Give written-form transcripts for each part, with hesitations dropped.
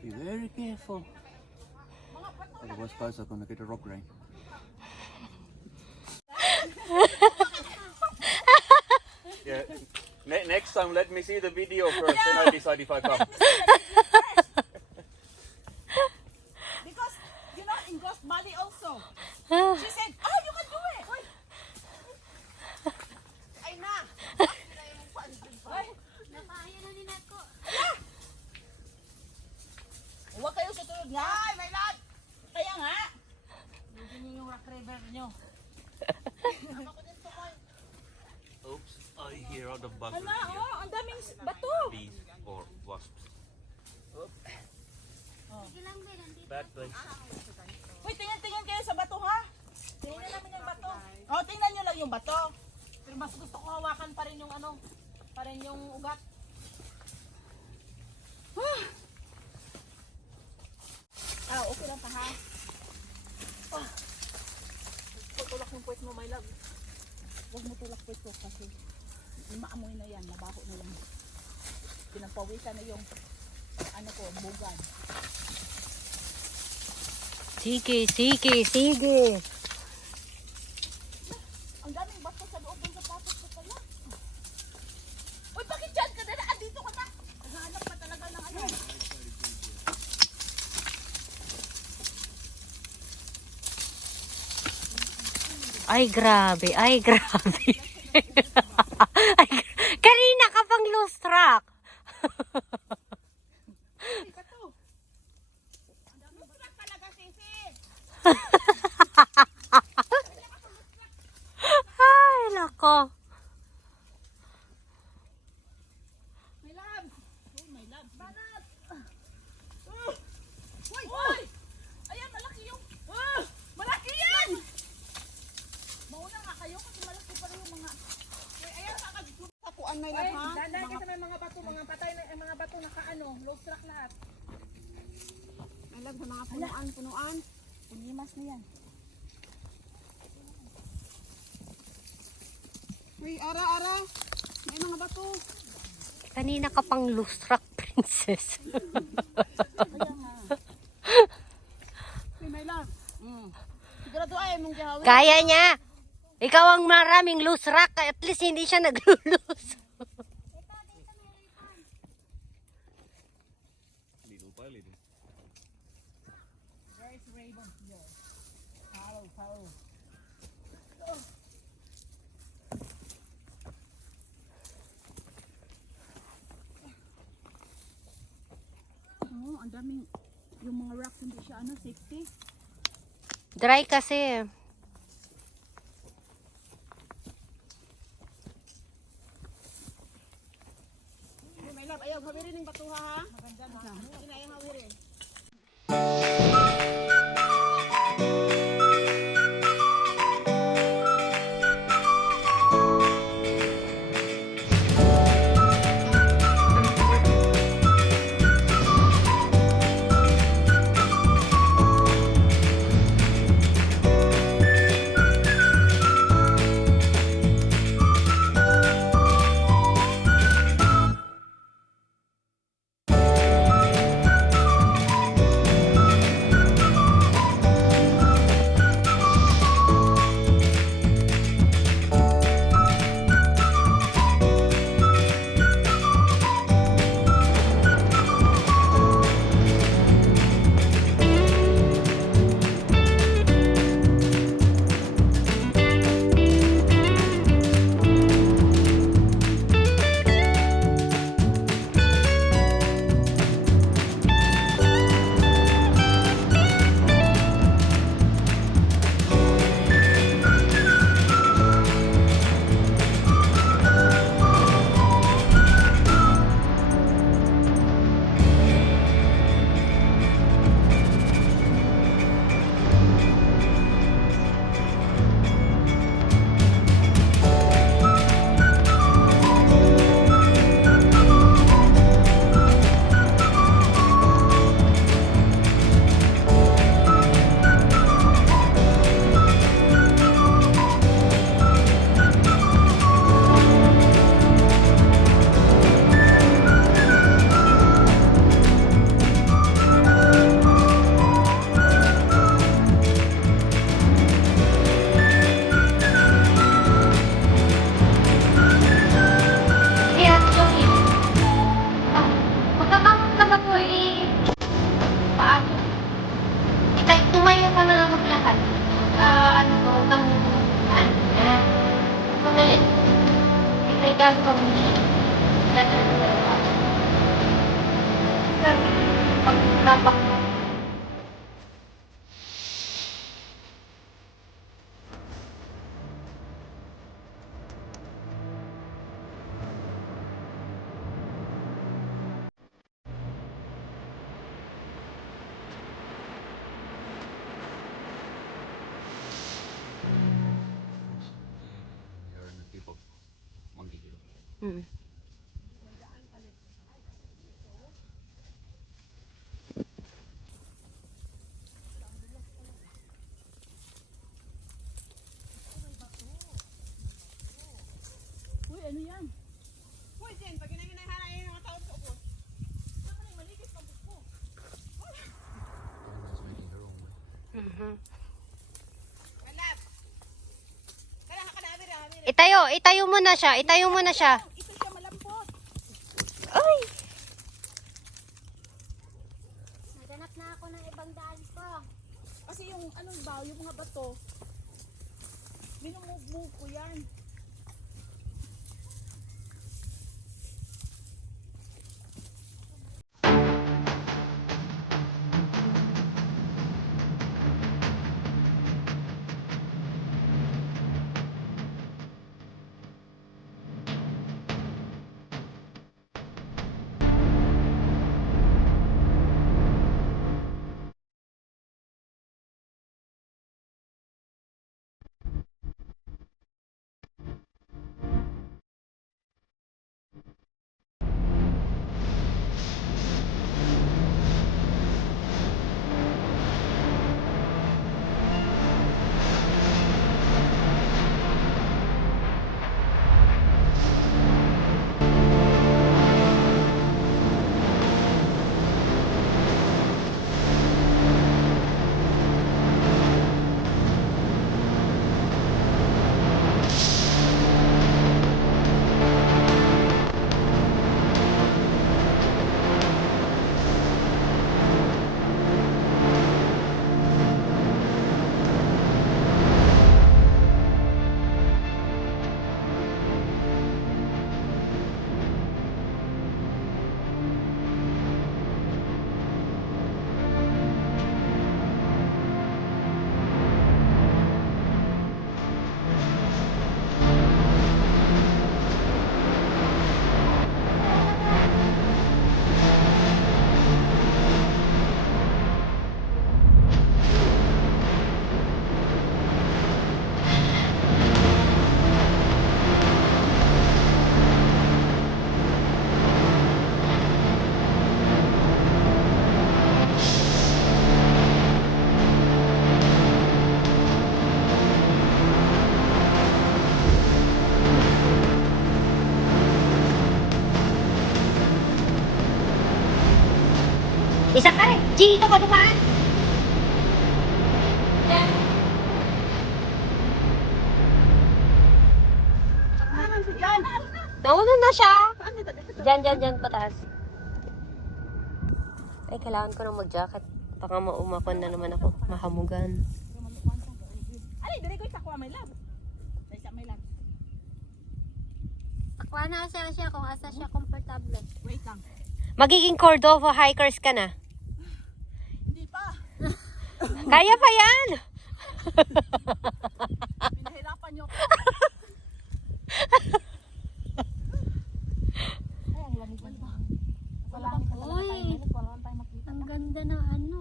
Be very careful. Otherwise, guys are gonna get a rock rain. Yeah. Next time, let me see the video first, then I decide if I come. Because, you know, in Ghost Valley also, she said, oh, you can do it. Uy. Ay na. Ay. Nakaya na ni Nako. Huwag kayo susunod nga. Ay, my lord. Kaya nga. Lugin niyo yung rock river niyo. Oops, I hear out of buzzer Hala, oh, ang daming bato. bees or wasps. Sige lang, be. Nandito. Bad place. Uy, tingnan kayo sa bato, ha? Tingnan namin yung bato. Oh, tingnan nyo lang yung bato. Pero mas gusto ko hawakan pa rin yung ano, pa rin yung ugat. Okay lang pa, ha? Tutulak yung puwet mo, my love. Huwag mo tulak puwet ko kasi maamoy na yan, nabaho na yan. Pinapawikan na yung ano ko, bugan. Sige, sige, sige. Ang daming bato sa loob ng sapatos ko pala. Uy, bakit dyan ka na? Andito ka na. Naghahanap ka talaga ng ano. Ay, grabe. Ay, grabe. Ay, kanina ka pang lost track. Ay, bato. Ang daming bato talaga, Sisi. Ay, nako. My love. Oh, my love. Banat. Uy! Uy! Ayan, malaki yung... malaki yan! Mauna nga kayo kasi malaki pa rin yung mga... Uy, ayan, sakuan may love, ha? Dandan kasi may mga bato, mga patay na mga bato nakaano, low track lahat. May love sa mga punuan. Punimas na yan. Uy, ara. May mga bato. Kanina ka pang lost track, princess. Kaya nga. Uy, my love. Sigurado ay mong gawin. Kaya niya. Ikaw ang maraming loose rock. At least hindi siya naglulus. Little by little. Where's Raven here? Follow. Oh, ang daming yung mga rocks hindi siya safety. Dry kasi. May love, ayaw hawirin ng batuha, ha? Maganda na. Ayaw hawirin. You're the tip of monkey. Mm. Uy, ano yan? Uy, Jen, pag ginahinahan ay mga taon sa ubos. Saan mo maligit ng buko? It's making her own way. Mhm. Kalap. Kala ka kadami rami. Itayo mo na siya. Itayo mo na siya. Ito siya malambot. Ay! Naganap na ako ng ibang daan ko. Kasi yung ano ba, yung mga bato, minumove-move ko yan. Isa ka rin. Dito ka dumaan. Nauna na siya. Diyan, pataas. Ay, kailangan ko nang mag-jacket. Baka maumakon na naman ako. Mahamugan. Alay, dire ko itakuha may lab. Sa may lab. Akuha na siya kung asa siya komportable. Wait lang. Magiging Cordova hikers ka na. Hindi pa. Kaya pa yan! Pinahirapan niyo. Ay, ang lamig man ba? Wala Uy, tayong makita. ang ganda ng ano.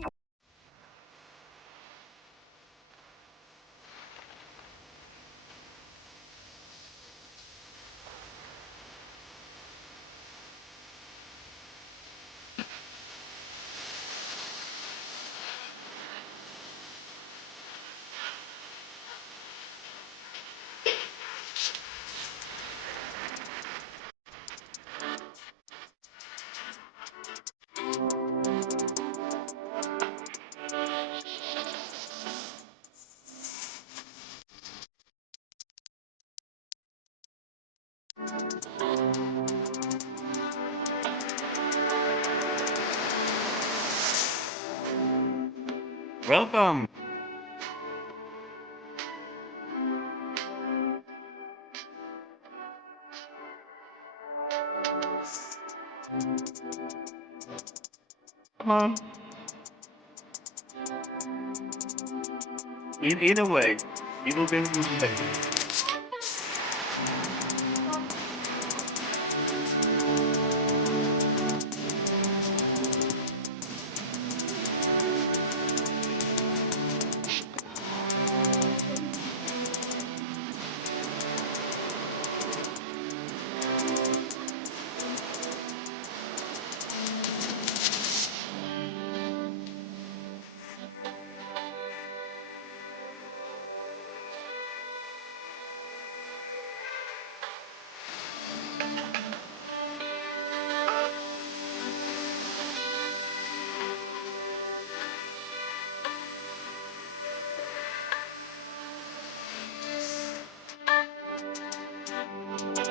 Welcome. In a way, it will be good way.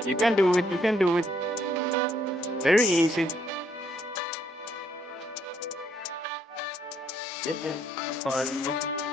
You can do it. You can do it. Very easy. Yeah. Fun.